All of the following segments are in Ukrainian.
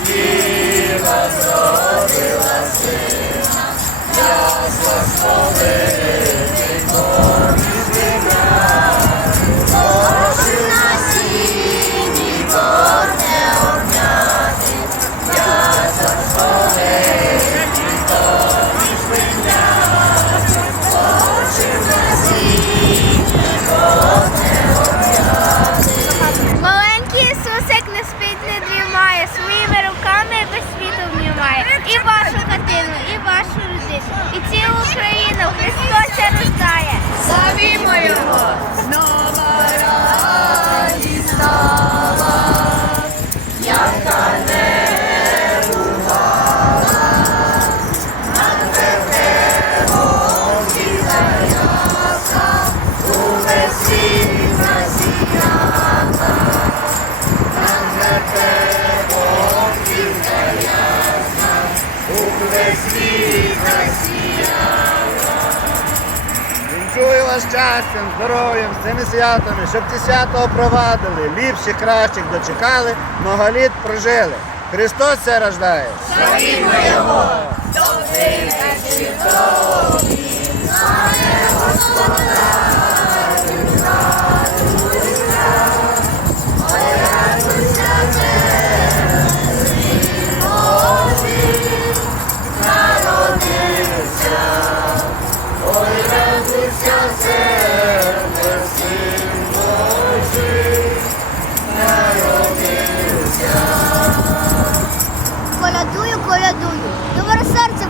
Діва зробила сина, я злословила. увесь світ засіяла. Вінчую вас щастям, здоров'ям, з цими святами, щоб ці свято провадили, ліпші, кращих дочекали, много літ прожили. Христос це рождає. Славімо Його, до віка світові, славе Господа.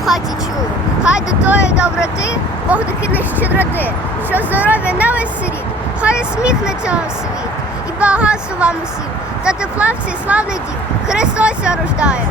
Хаті чую. Хай до тої доброти Бог докине щедроти, що здоров'я на весь світ, хай сміх на цьому світ. І багатство вам усім, та тепла в цей славний дім. Христос рождає.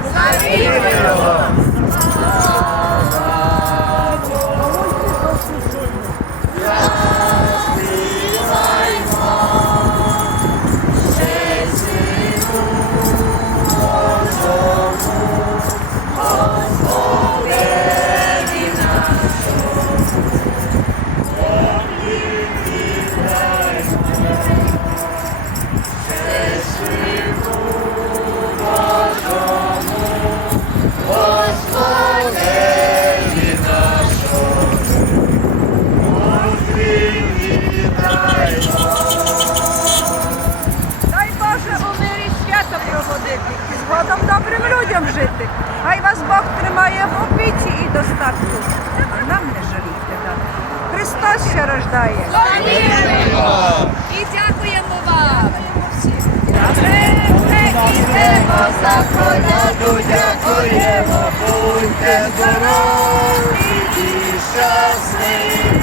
Людям жити. Хай вас Бог тримає в опіці і достатку. А нам не жалійте дати. Христос ще рождає. І дякуємо вам. Ідемо за Коляду дякуємо, будьте здорові і щасливі.